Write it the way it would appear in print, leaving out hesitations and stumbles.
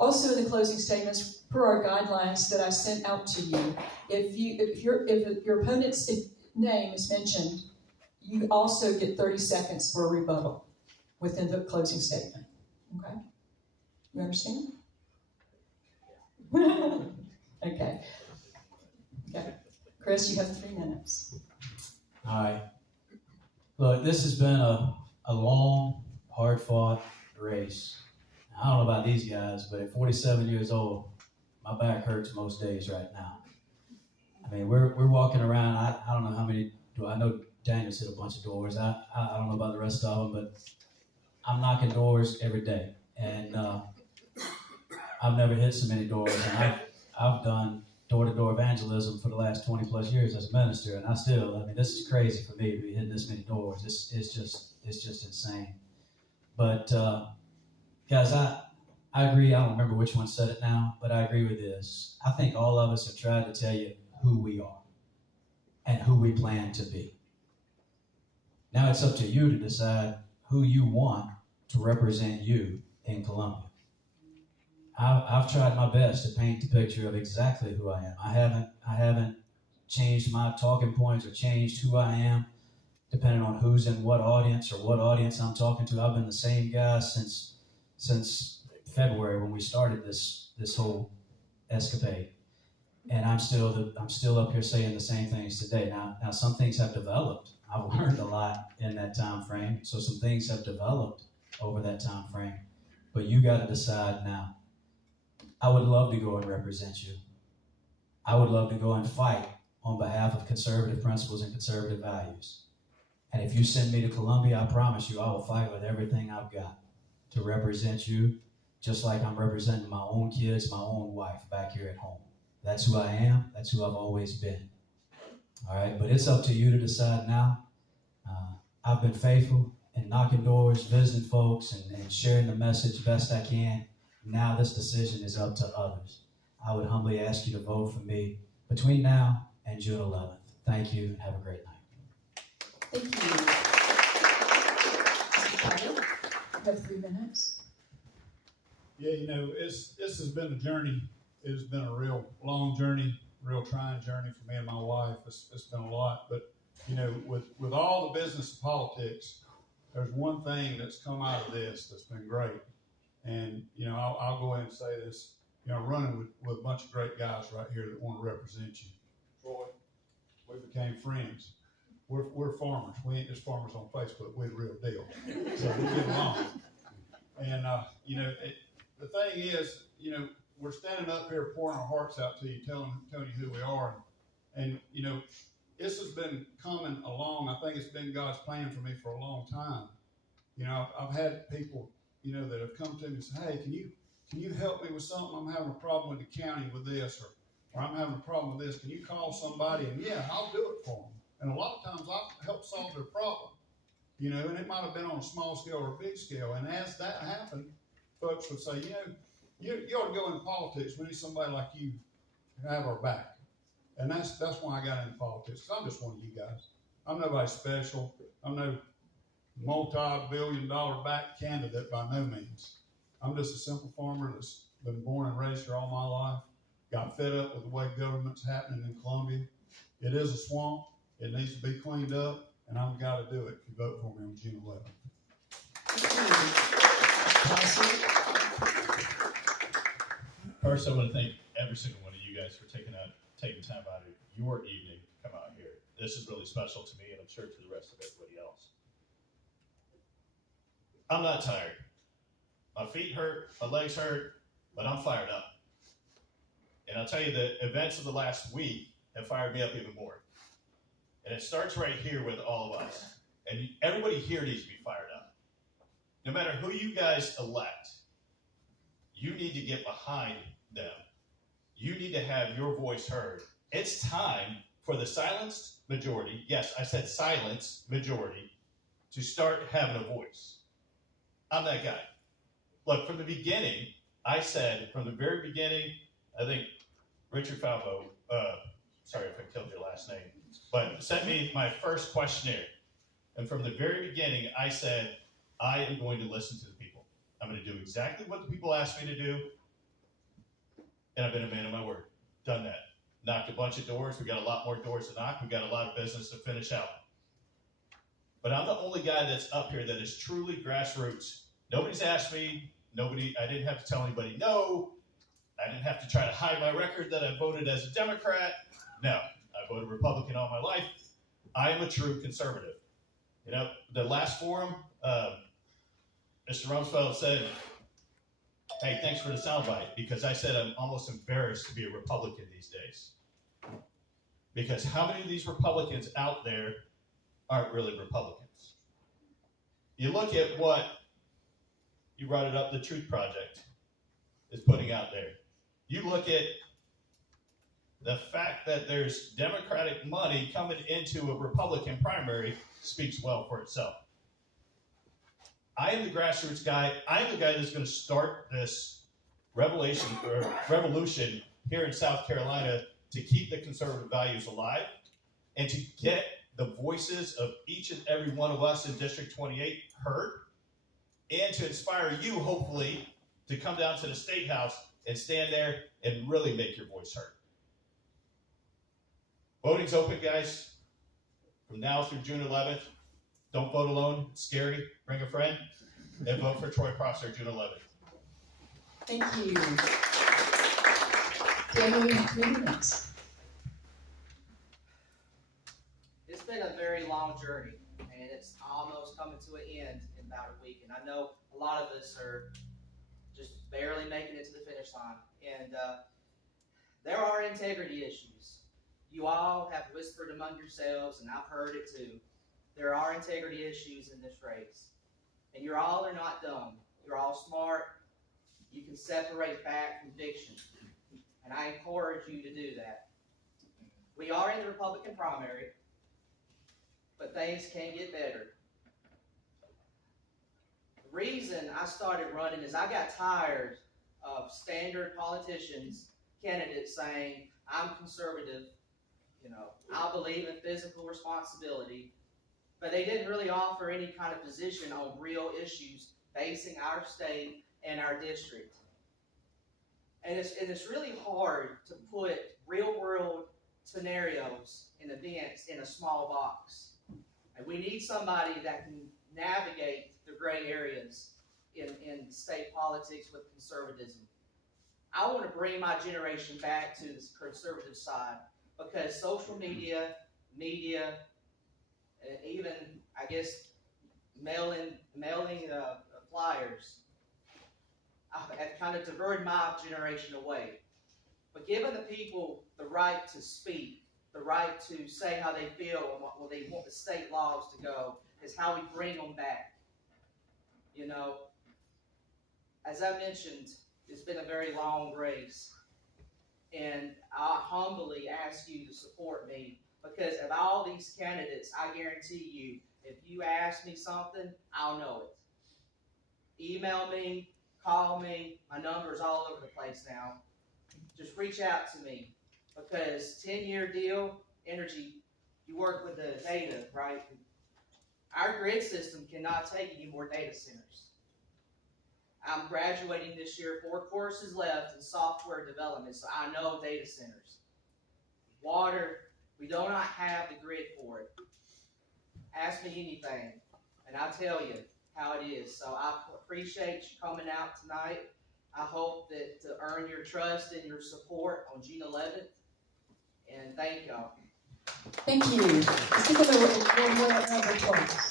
Also, in the closing statements, per our guidelines that I sent out to you, if your opponent's name is mentioned, you also get 30 seconds for a rebuttal within the closing statement. Okay? You understand? Okay. Chris, you have 3 minutes. All right. Look, this has been a long, hard-fought race. I don't know about these guys, but at 47 years old, my back hurts most days right now. I mean, we're walking around. I don't know how many. I know Daniel's hit a bunch of doors. I don't know about the rest of them, but I'm knocking doors every day, and I've never hit so many doors. And I've done door-to-door evangelism for the last 20 plus years as a minister, and I mean, this is crazy for me to be hitting this many doors. It's just insane. But guys, I agree. I don't remember which one said it now, but I agree with this. I think all of us have tried to tell you who we are and who we plan to be. Now it's up to you to decide who you want to represent you in Columbia. I've tried my best to paint the picture of exactly who I am. I haven't changed my talking points or changed who I am, depending on who's in what audience or what audience I'm talking to. I've been the same guy since February when we started this whole escapade, and I'm still up here saying the same things today. Now some things have developed. I've learned a lot in that time frame, so some things have developed over that time frame. But you got to decide now. I would love to go and represent you. I would love to go and fight on behalf of conservative principles and conservative values. And if you send me to Columbia, I promise you I will fight with everything I've got to represent you, just like I'm representing my own kids, my own wife back here at home. That's who I am. That's who I've always been. All right, but it's up to you to decide now. I've been faithful in knocking doors, visiting folks, and sharing the message best I can. Now this decision is up to others. I would humbly ask you to vote for me between now and June 11th. Thank you, and have a great night. Thank you. You have 3 minutes. Yeah, this has been a journey. It has been a real long journey, real trying journey for me and my wife. It's been a lot, but with all the business of politics, there's one thing that's come out of this that's been great. And, I'll go ahead and say this, running with a bunch of great guys right here that want to represent you. Troy, we became friends. We're farmers. We ain't just farmers on Facebook. We're the real deal. So we get along. And, the thing is, we're standing up here pouring our hearts out to you, telling you who we are. And this has been coming along. I think it's been God's plan for me for a long time. I've had people that have come to me and say, hey, can you help me with something? I'm having a problem with the county with this, or I'm having a problem with this. Can you call somebody? And yeah, I'll do it for them. And a lot of times I'll help solve their problem, and it might have been on a small scale or a big scale. And as that happened, folks would say, you ought to go into politics. We need somebody like you to have our back. And that's why I got into politics. I'm just one of you guys. I'm nobody special. I'm no multi-billion-dollar back candidate by no means. I'm just a simple farmer that's been born and raised here all my life. Got fed up with the way government's happening in Columbia. It is a swamp. It needs to be cleaned up, and I'm the guy to do it if you vote for me on June 11th. First, I want to thank every single one of you guys for taking time out of your evening to come out here. This is really special to me, and I'm sure to the rest of everybody else. I'm not tired. My feet hurt, my legs hurt, but I'm fired up. And I'll tell you, the events of the last week have fired me up even more. And it starts right here with all of us. And everybody here needs to be fired up. No matter who you guys elect, you need to get behind them. You need to have your voice heard. It's time for the silenced majority, yes, I said silenced majority, to start having a voice. I'm that guy. Look, from the beginning, I said, from the very beginning, I think Richard Falvo, sorry if I killed your last name, but sent me my first questionnaire. And from the very beginning, I said, I am going to listen to the people. I'm going to do exactly what the people ask me to do. and I've been a man of my word. Done that. Knocked a bunch of doors. We got a lot more doors to knock. We got a lot of business to finish out. But I'm the only guy that's up here that is truly grassroots. Nobody's asked me. I didn't have to tell anybody no. I didn't have to try to hide my record that I voted as a Democrat. No, I voted Republican all my life. I am a true conservative. You know, the last forum, Mr. Rumsfeld said, hey, thanks for the soundbite, because I said I'm almost embarrassed to be a Republican these days. Because how many of these Republicans out there aren't really Republicans? You look at what, you brought it up, the Truth Project is putting out there. You look at the fact that there's Democratic money coming into a Republican primary speaks well for itself. I am the grassroots guy. I am the guy that's going to start this revolution here in South Carolina to keep the conservative values alive and to get the voices of each and every one of us in District 28 heard, and to inspire you, hopefully, to come down to the State House and stand there and really make your voice heard. Voting's open, guys, from now through June 11th. Don't vote alone. It's scary. Bring a friend. And vote for Troy Prosser June 11th. Thank you. Dan, we have 3 minutes. It's been a very long journey, and it's almost coming to an end in about a week. And I know a lot of us are just barely making it to the finish line. And there are integrity issues. You all have whispered among yourselves, and I've heard it too. There are integrity issues in this race. And you all are not dumb. You're all smart. You can separate fact from fiction. And I encourage you to do that. We are in the Republican primary, but things can get better. The reason I started running is I got tired of standard politicians, candidates saying, I'm conservative, I believe in physical responsibility, but they didn't really offer any kind of position on real issues facing our state and our district. And it's really hard to put real-world scenarios and events in a small box. And we need somebody that can navigate the gray areas in state politics with conservatism. I want to bring my generation back to the conservative side, because social media, and even, I guess, mailing flyers have kind of diverted my generation away. But giving the people the right to speak, the right to say how they feel and what they want the state laws to go, is how we bring them back. As I mentioned, it's been a very long race. And I humbly ask you to support me, because of all these candidates, I guarantee you, if you ask me something, I'll know it. Email me, call me, my number's all over the place now. Just reach out to me, because 10-year deal, energy, you work with the data, right? Our grid system cannot take any more data centers. I'm graduating this year, 4 courses left in software development, so I know data centers. Water, we do not have the grid for it. Ask me anything, and I'll tell you how it is. So I appreciate you coming out tonight. I hope that to earn your trust and your support on June 11th, and thank y'all. Thank you. Let's give them a round of applause.